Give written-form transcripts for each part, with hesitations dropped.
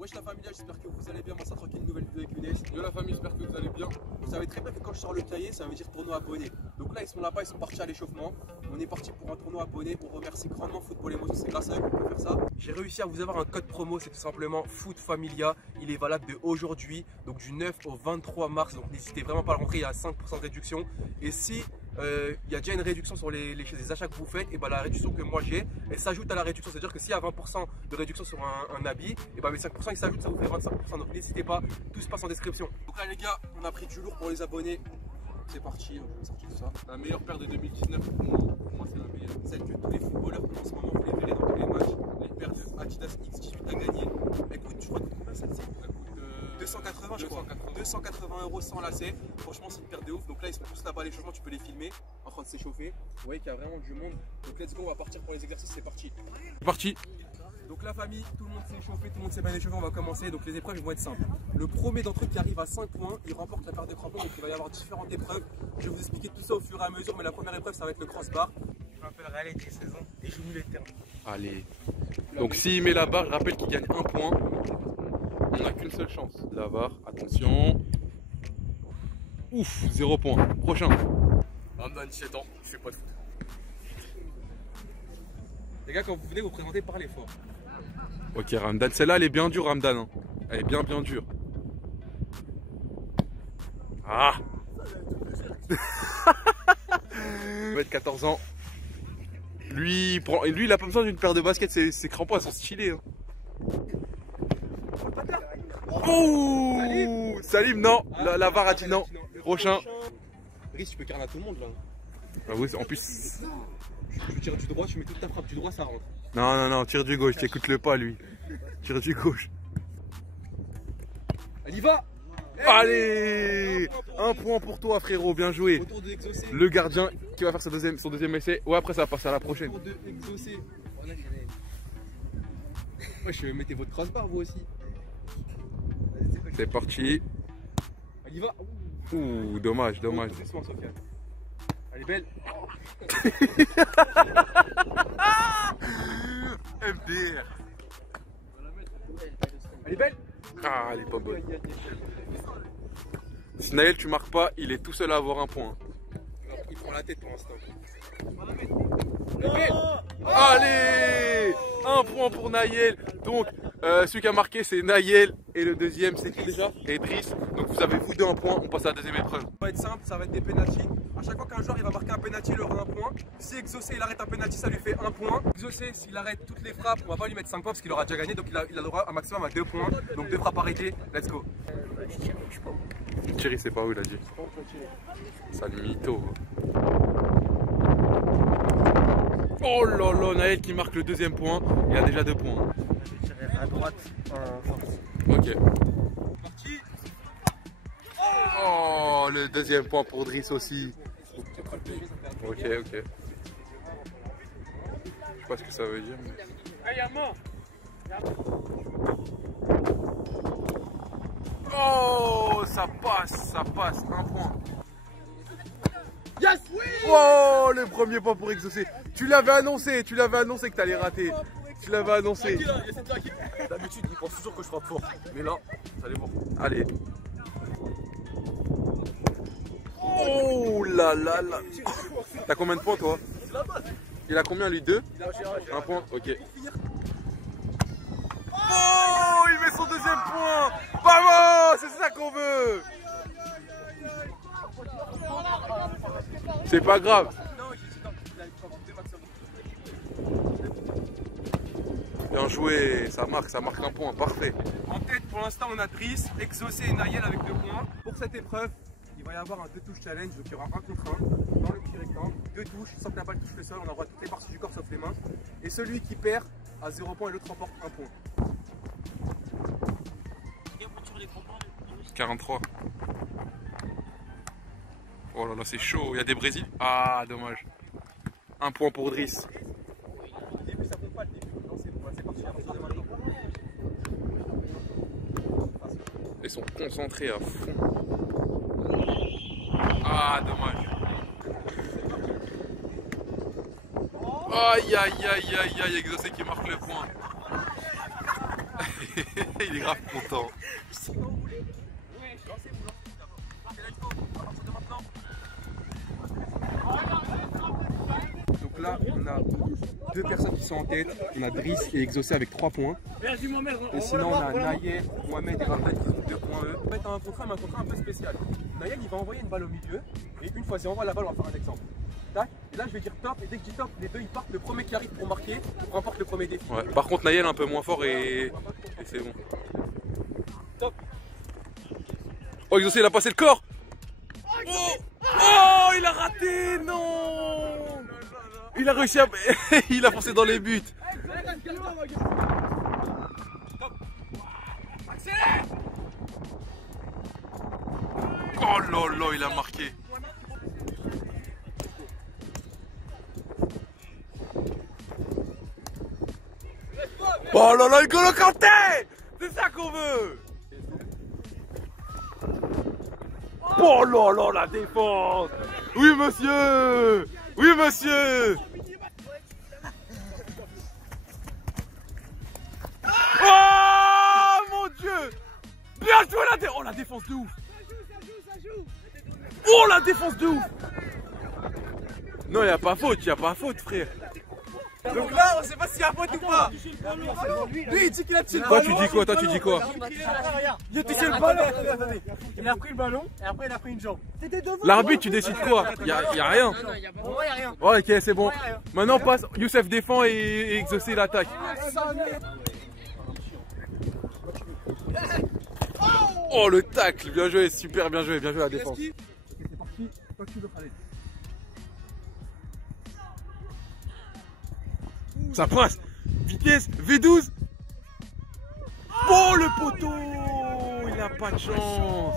Wesh la famille, j'espère que vous allez bien. Moi ça tranquille, une nouvelle vidéo avec Younes. Yo la famille, j'espère que vous allez bien. Vous savez très bien que quand je sors le cahier, ça veut dire tournoi abonné. Donc là ils sont là-bas, ils sont partis à l'échauffement. On est parti pour un tournoi abonné. On remercie grandement Football Emotion, c'est grâce à eux qu'on peut faire ça. J'ai réussi à vous avoir un code promo, c'est tout simplement Foot Familia. Il est valable de aujourd'hui, donc du 9 au 23 mars. Donc n'hésitez vraiment pas à le rentrer, il y a 5% de réduction. Et si il y a déjà une réduction sur les achats que vous faites, et la réduction que moi j'ai, elle s'ajoute à la réduction. C'est-à-dire que s'il y a 20% de réduction sur un habit, et mes 5% ils s'ajoutent, ça vous fait 25%. Donc n'hésitez pas, tout se passe en description. Donc là les gars, on a pris du lourd pour les abonnés. C'est parti, on va sortir tout ça. La meilleure paire de 2019 pour moi c'est la meilleure. Celle que tous les footballeurs en ce moment vous les verrez dans tous les matchs. Les paires de Adidas X18 à gagner. Écoute, tu crois que combien ça dit? 280 je crois. 280 € sans lacets. Franchement c'est une paire de ouf. Donc là ils sont tous là-bas à l'échauffement, tu peux les filmer en train de s'échauffer. Vous voyez qu'il y a vraiment du monde. Donc let's go, on va partir pour les exercices, c'est parti. C'est parti. Donc la famille, tout le monde s'est échauffé, tout le monde s'est bien échauffé, on va commencer. Donc les épreuves vont être simples. Le premier d'entre eux qui arrive à 5 points, il remporte la paire de crampons. Donc il va y avoir différentes épreuves. Je vais vous expliquer tout ça au fur et à mesure, mais la première épreuve ça va être le crossbar. Je m'appelle Raleigh des saisons et je joue les termes. Allez. Donc s'il met la barre, je rappelle qu'il gagne 1 point. On n'a qu'une seule chance. La barre, attention. Ouf, 0 point. Prochain. Ramdan, 17 ans, je fais pas de foot. Les gars, quand vous venez vous présenter, parlez fort. Ok Ramdan, celle-là elle est bien dure Ramdan. Hein. Elle est bien dure. Ah. Il va être 14 ans. Lui, il a pas besoin d'une paire de baskets, ses crampons elles sont stylés. Hein. Oh Salim, non, la VAR a dit non. Prochain. Brice, tu peux carner à tout le monde là. Ah oui, en plus. Tu tires du droit, tu mets toute ta frappe du droit, ça rentre. Non, tire du gauche, t'écoutes-le pas lui. Tire du gauche. Elle y va. Allez, 1 point pour toi frérot, bien joué. Le gardien qui va faire son deuxième essai. Ouais, après ça va passer à la prochaine. Ouais, je vais mettre votre crossbar vous aussi. C'est parti. Elle y va. Ouh, dommage. Elle est belle. MDR. Elle est belle. Ah, elle est pas bonne. Si Naël tu marques pas, il est tout seul à avoir 1 point. Il prend la tête pour l'instant. Allez, 1 point pour Naël. Donc celui qui a marqué c'est Naël et le deuxième c'est qui déjà? Idriss. Donc vous avez vous deux 1 point, on passe à la deuxième épreuve. Ça va être simple, ça va être des pénaltys. À chaque fois qu'un joueur il va marquer un pénalty, il aura 1 point. Si Exaucé il arrête un pénalty, ça lui fait 1 point. Exaucé s'il arrête toutes les frappes, on va pas lui mettre 5 points parce qu'il aura déjà gagné. Donc il a le droit un maximum à 2 points. Donc 2 frappes arrêtées, let's go. Thierry c'est pas où il a dit. Sale mytho. Oh là là, Naël qui marque le deuxième point. Il a déjà 2 points. Je vais tirer à droite en force. Ok. Parti. Oh, le deuxième point pour Driss aussi. Ok. Je sais pas ce que ça veut dire. Mais... Ah, y'a mort. Oh, ça passe. 1 point. Yes, oui. Oh, le premier point pour Exaucé. Tu l'avais annoncé que t'allais rater. Tu l'avais annoncé. D'habitude, il pense toujours que je frappe fort. Mais là, vous allez voir. Allez. Oh là là là. T'as combien de points toi? Il a combien lui? 2? 1 point, ok. Oh, il met son deuxième point. Vamos, c'est ça qu'on veut. C'est pas grave. Bien joué, ça marque 1 point, parfait. En tête, pour l'instant, on a Driss, Exaucé et Naël avec 2 points. Pour cette épreuve, il va y avoir un 2 touches challenge, donc il y aura 1 contre 1 dans le petit rectangle. 2 touches, sans que la balle touche le sol, on envoie toutes les parties du corps sauf les mains. Et celui qui perd a 0 points et l'autre remporte 1 point. 43. Oh là là, c'est chaud, il y a des Brésiliens. Ah, dommage. 1 point pour Driss. Au début, ça compte pas le début. Non, c'est parti à partir de maintenant. Ils sont concentrés à fond. Ah, dommage. Aïe, Exaucé qui marque le point. Il est grave content. Donc là, on a deux personnes qui sont en tête. On a Driss et Exaucé avec 3 points. Et sinon, on a Nayel, Mohamed et Raphaël qui ont 2 points eux. On va mettre un contrat, mais un contrat un peu spécial. Nayel, il va envoyer une balle au milieu. Et une fois qu'il envoie la balle, on va faire un exemple. Tac. Et là, je vais dire top. Et dès que je dis top, les deux ils partent. Le premier qui arrive pour marquer remporte le premier défi. Ouais. Par contre, Nayel un peu moins fort et c'est bon. Top. Oh, Exaucé, il a passé le corps. Oh, il a raté. Non. Il a réussi à... il a foncé dans les buts. Oh là là, il a marqué. Oh là là, N'Golo Kanté. C'est ça qu'on veut. Oh là là, la défense. Oui monsieur. Oui monsieur. Oh mon Dieu. Bien joué la défense. Oh la défense de ouf. Oh la défense de ouf. Non, y a pas faute frère. Donc là, on sait pas s'il y a faute ou pas. Lui, il dit qu'il a touché le Toi ballon. tu dis quoi? Il a touché le ballon. Il a pris le ballon et après il a pris une jambe. L'arbitre, tu décides quoi? Y a rien. Pour moi, il n'y a rien. Oh, ok, c'est bon. Maintenant, on passe. Youssef défend et Exaucé l'attaque. Oh, le tacle. Bien joué, super bien joué la défense. Ok, c'est parti. Toi, tu veux Khaled. Ça passe. Vitesse, V12. Oh, le poteau. Il a pas de chance.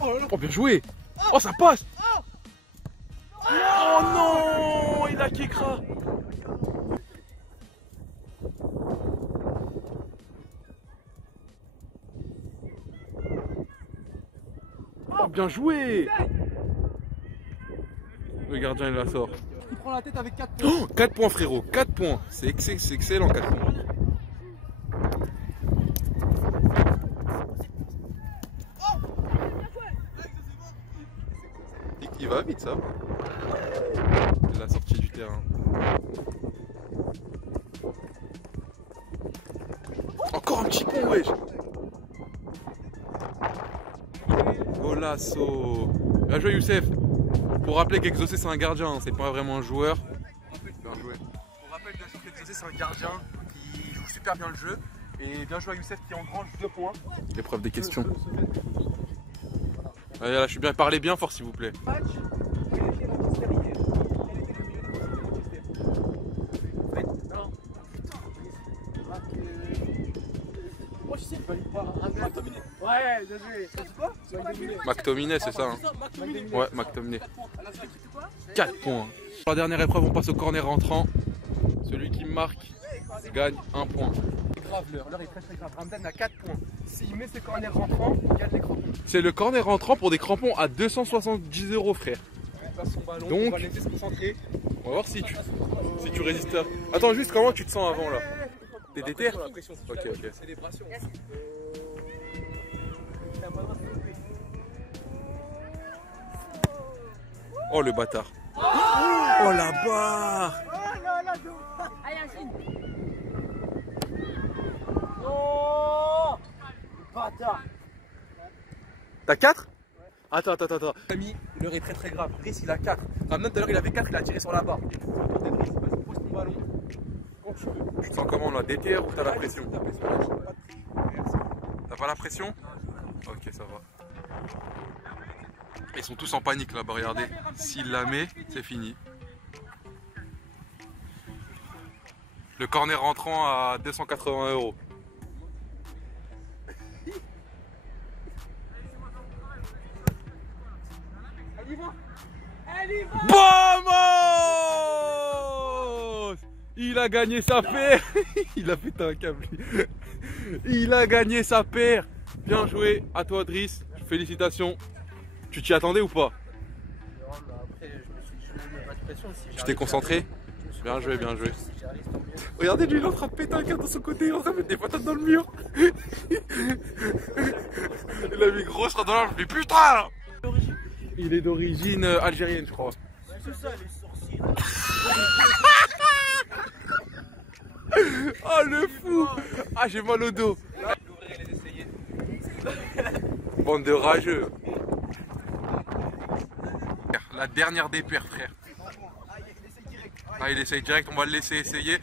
Oh, bien joué. Oh, ça passe. Oh non, il a kickra. Oh, bien joué. Le gardien il la sort. Il prend la tête avec 4 points. Oh, 4 points frérot, 4 points. C'est excellent 4 points. Il va vite ça. La sortie du terrain. Encore un petit pont wesh. Golasso. Bien joué Youssef. Pour rappeler qu'Exaucé c'est un gardien, hein, c'est pas vraiment un joueur. Bien joué. On rappelle bien sûr qu'Exaucé c'est un gardien qui joue super bien le jeu. Et bien joué à Youssef qui engrange 2 points. Épreuve des questions. Allez là, je suis bien. Parlez bien fort s'il vous plaît. Match. Moi je sais, il valide pas. Ouais, bien joué. McTominay, c'est ça hein. Ouais, McTominay. 4 points. Pour la dernière épreuve, on passe au corner rentrant. Celui qui marque gagne 1 point. C'est grave, l'heure est très grave. Ramdan a 4 points. S'il met ses corners rentrants, il gagne les crampons. C'est le corner rentrant pour des crampons à 270 € frère. Il passe son ballon, Donc, on va laisser se concentrer. On va voir si tu résistes. Attends, juste comment tu te sens avant là? T'es déter? Ok, ok. Célébration. Oh le bâtard. Oh la barre. Oh bâtard. T'as 4? Attends. Ami, l'heure est très grave. Driss il a 4. Ramdan tout à l'heure il avait 4, il a tiré sur la barre. Driss, vas-y, pose ton ballon. Quand tu veux. Tu te sens comment là? Déter ou t'as la pression? T'as pas la pression? Ok, ça va. Ils sont tous en panique là-bas, regardez. S'il la met, c'est fini. Le corner rentrant à 280 €. Vamos! Il a gagné sa paire. Il a pété un câble. Il a gagné sa paire. Bien joué, à toi Driss. Félicitations. Tu t'y attendais ou pas? Non, mais après, je me suis dit, je vais mettre pas de pression. Si Tu t'es concentré? Je me suis Bien joué, bien joué. Regardez, lui, il est en train de péter un câble de son côté, il est en train de mettre des patates dans le mur. Il a mis gros, je serai dans l'arbre, mais putain! Il est d'origine algérienne, je crois. C'est ça, les sorciers. Oh le fou! Ah, j'ai mal au dos. L'ouvrir et les essayer. Bande de rageux. La dernière des paires, frère. Ah, il essaye direct, on va le laisser essayer.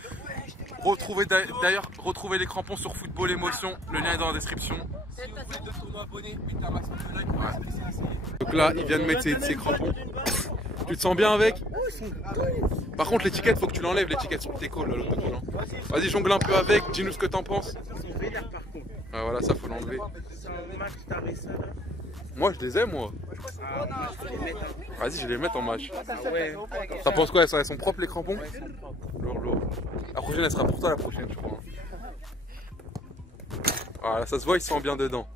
Retrouvez d'ailleurs, retrouvez les crampons sur Football Émotion, le lien est dans la description. Si vous voulez 2 tournois abonnés, mettez un maximum de likes pour laisser essayer. Donc là, il vient de mettre ses crampons. Tu te sens bien avec? Par contre, l'étiquette, faut que tu l'enlèves, l'étiquette sur tes cols, l'autocollant. Vas-y, jongle un peu avec, dis-nous ce que t'en penses. Ah, voilà, ça, faut l'enlever. Moi, je les aime, moi. Vas-y, je vais les mettre en match. T'en penses quoi? Elles sont propres, les crampons? Lourd, lourd. La prochaine, elle sera pour toi, la prochaine, je crois. Voilà, ça se voit, ils sont bien dedans.